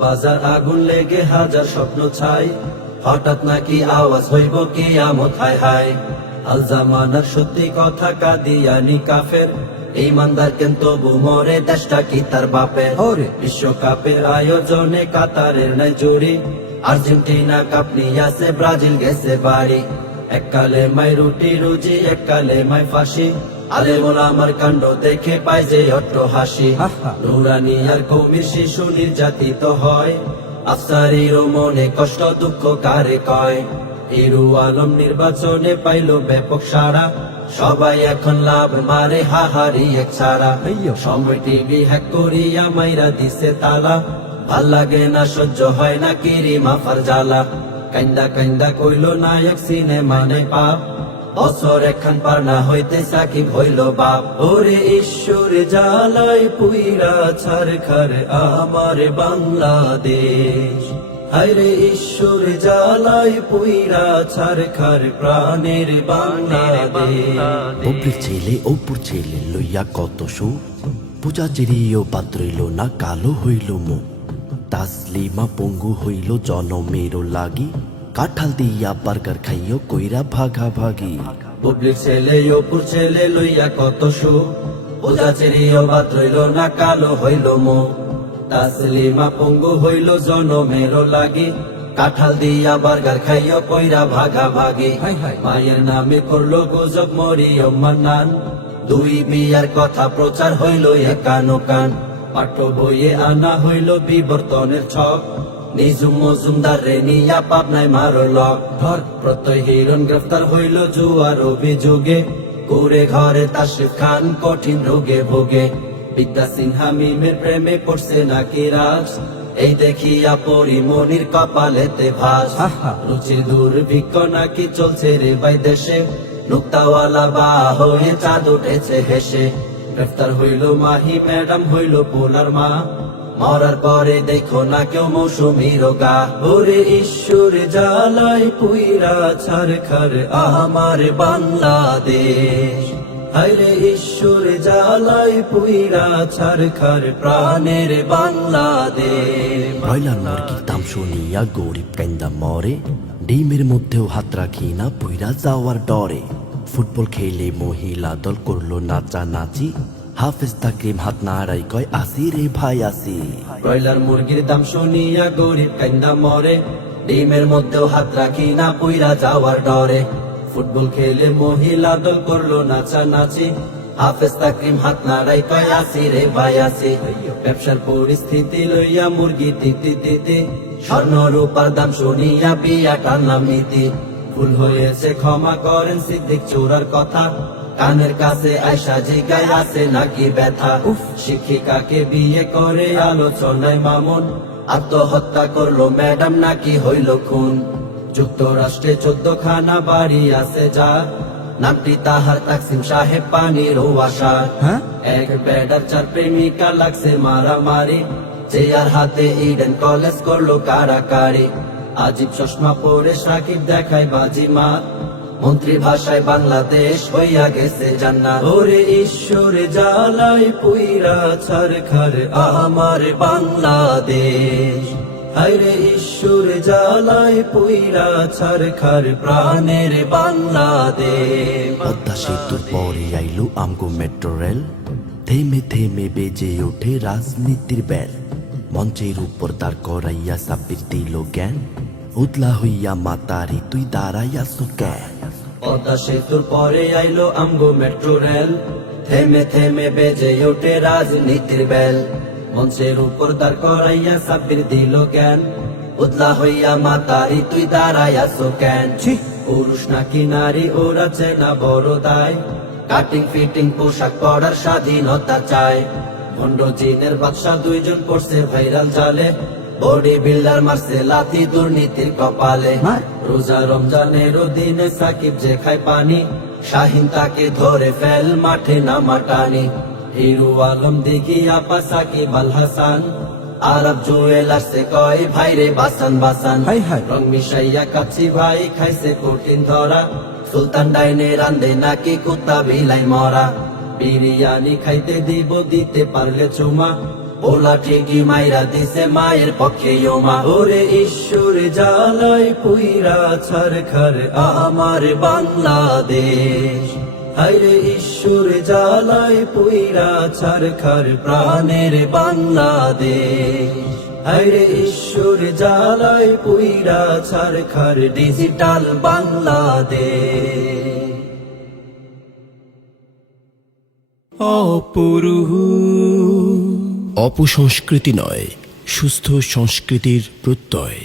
বাজার আগুন লেগে হাজার স্বপ্ন ছাই, হঠাৎ নাকি আওয়াজ হইব কিয়ামত হায় হায়। আল জামানার সত্যি কথা কাদিয়ানি কাফের, ইমানদার কেন তবু মরে দেশটা কি তার বাপের। বিশ্বকাপের আয়োজনে কাতারের নাই জুড়ি, আর্জেন্টিনা কাপ নিয়াছে ব্রাজিল গেছে বাড়ি। এককালে মাই রুটি রুজি এককালে মাই ফাঁসি, আলে আমার কাণ্ড দেখে পাই যে অট্ট হাসি। নুরানি আর কৌমির শিশু নির্যাতিত হয়, আফসারিরও মনে কষ্ট দুঃখ কারে কয়। হিরু আলম নির্বাচনে পাইল ব্যাপক সাড়া, সবাই এখন লাভ মারে হাহারি এক ছাড়া। সময় টিভি হ্যাক করিয়া মাইরা দিছে তালা, ভাল লাগে না সহ্য হয় না কিরি মাফার জ্বালা। কান্দা কান্দা কইল নায়ক সিনেমা নাই পাপ, বছর একখান পার না হইতে সাকিব হইল বাপ। ওরে ঈশ্বর জ্বালাই পুইরা ছারখার আমার বাংলাদেশ, হায়রে ঈশ্বর জ্বালাই পুইরা ছারখার প্রাণের বাংলাদেশ। অপুর ছেলে অপুর ছেলে লইয়া কত সুখ, পূজা জেরিও পাত্রইল না কালো হইল মুখ। তাসলিমা পঙ্গু হইল জনমেরও লাগি, কাঁঠাল দিয়া বার্গার খাইও কইরা ভাগাভাগি। পাবলিক ছেলে অপুর ছেলে লইয়া কত সুখ, পূজা জেরিও পাত্রইল না কালো হইল মুখ। তাসলিমা পঙ্গু হইল জনমেরও লাগি, কাঁঠাল দিয়া বার্গার খাইও কইরা ভাগাভাগি। মায়ের নামে করলো গুজব মরিয়ম মান্নান, দুই বিয়ার কথা প্রচার হইল একানো কান। পাঠ্য বইয়ে আনা হইল বিবর্তনের ছক, নিজুম মজুমদার রে নিয়া পাবনায় মারো লক। ধর প্রত্যয় হিরণ গ্রেফতার হইল জুয়ার অভিযোগে, করে ঘরে তাশরিফ খান কঠিন রোগে ভোগে। বিদ্যা সিনহা মিমের প্রেমে পড়ছে নাকি রাজ, এই দেখিয়া পরিমনির কপালেতে ভাস। রুচির দুর্ভিক্ষ নাকি চলছে রে ভাই দেশে, নুক্তাওয়ালা বা হয়ে চাঁদ উঠেছে হেসে। গ্রেফতার হইল মাহি ম্যাডাম হইল পোলার মা, মরার পরে দেখো না কেউ মৌসুমী রোগা। ওরে ঈশ্বর জ্বালাই পুইরা ছারখার আমার বাংলাদেশ, হায়রে ঈশ্বর জ্বালাই পুইরা ছারখার প্রাণের বাংলাদেশ। ব্রয়লার মুরগির দাম শুনিয়া গরিব কান্দা মরে, ডিমের মধ্যেও হাত রাখি না পুইরা যাওয়ার ডরে। ফুটবল খেলে মহিলা দল করলো নাচানাচি, হাফেজ তাকরিম হাত নাড়াই কয় আসি রে ভাই আসি। ব্রয়লার মুরগির দাম শুনিয়া গরিব কান্দা মরে, ডিমের মধ্যেও হাত রাখি না পুইরা যাওয়ার ডরে। ফুটবল খেলে মহিলা দল করলো নাচানাচি, হাফেজ তাকরিম হাত নাড়াই কয় আসি রে ভাই আসি। ব্যবসার পরিস্থিতি লইয়া মুরগি তিতি তিতি, স্বর্ণ রূপার দাম শুনিয়া বিয়া টানলাম নীতি। ভুল হয়েছে ক্ষমা করেন সিদ্দিক চোরার কথা, কানের কাছে আয়সা জিগায় আছে নাকি ব্যথা। শিক্ষিকাকে বিয়ে করে আলোচনায় মামুন, আত্মহত্যা করলো ম্যাডাম নাকি হইল খুন। যুক্তরাষ্ট্রে 14 খানা বাড়ি আছে যা, নামটি তাহার তাকসিম সাহেব পানির আশা। এক বেডার 4 প্রেমিকা লাগছে মারামারি, চেয়ার হাতে ইডেন কলেজ করলো কারাকারি। আজিব চশমা পরে সাকিব দেখায় বাজি মাত, মন্ত্রী ভাষায় বাংলাদেশ হইয়া গেছে জান্নাত। ওরে ঈশ্বর জ্বালাই পুইরা ছারখার আমার বাংলাদেশ, হায়রে ঈশ্বর জ্বালাই পুইরা ছারখার প্রাণের বাংলাদেশ। পদ্মা সেতুর পরে আইলো আমগো মেট্রো রেল, থেমে থেমে বেজে ওঠে রাজনীতির বেল। মঞ্চের উপর দাঁড় করাইয়া সাব্বির দিল জ্ঞান, উতলা হইয়া মাতারি তুই দাঁড়াইয়াছো কেন। পদ্মা সেতুর পরে আইলো আমগো মেট্রো রেল, থেমে থেমে বেজে ওঠে রাজনীতির বেল। মঞ্চের উপর দাঁড় করাইয়া সাব্বির দিল জ্ঞান, উতলা হইয়া মাতারি তুই দাঁড়াইয়াছো কেন। পুরুষ নাকি নারী ওরা চেনা বড় দায়, কাটিং ফিটিং পোশাক পরার স্বাধীনতা চায়। ভণ্ড চীনের বাদশা 2 জন পড়ছে ভাইরাল জালে, বডি বিল্ডার মারছে লাথি দুর্নীতির কপালে। রোজা রমজানেরও দিনে সাকিব যে খায় পানি, শাহিন তাকে ধরে ফেল মাঠে নামা টানি। হিরু আলম দিঘি আপা সাকিব আল হাসান, আরব জুয়েলার্সে কয় ভাইরে বাসান বাসান। রং মিশাইয়া কাচ্ছি ভাই খাইছে কঠিন ধরা, সুলতান ডাইনে রান্দে নাকি কুত্তা বিলাই মরা। বিরিয়ানি খাইতে দিব দিতে পারলে চুমা, ওলা ঠিকই মাইরা দিছে মায়ের পক্ষে মা ওরে ঈশ্বর জ্বালায় পুইরা ছারখার আমার বাংলাদেশ হায়রে ঈশ্বর জ্বালায় পুইরা ছারখার প্রাণের বাংলাদেশ হায়রে ঈশ্বর জ্বালায় পুইরা ছারখার ডিজিটাল বাংলাদেশ অপসংস্কৃতি নয়, সুস্থ সংস্কৃতির প্রত্যয়।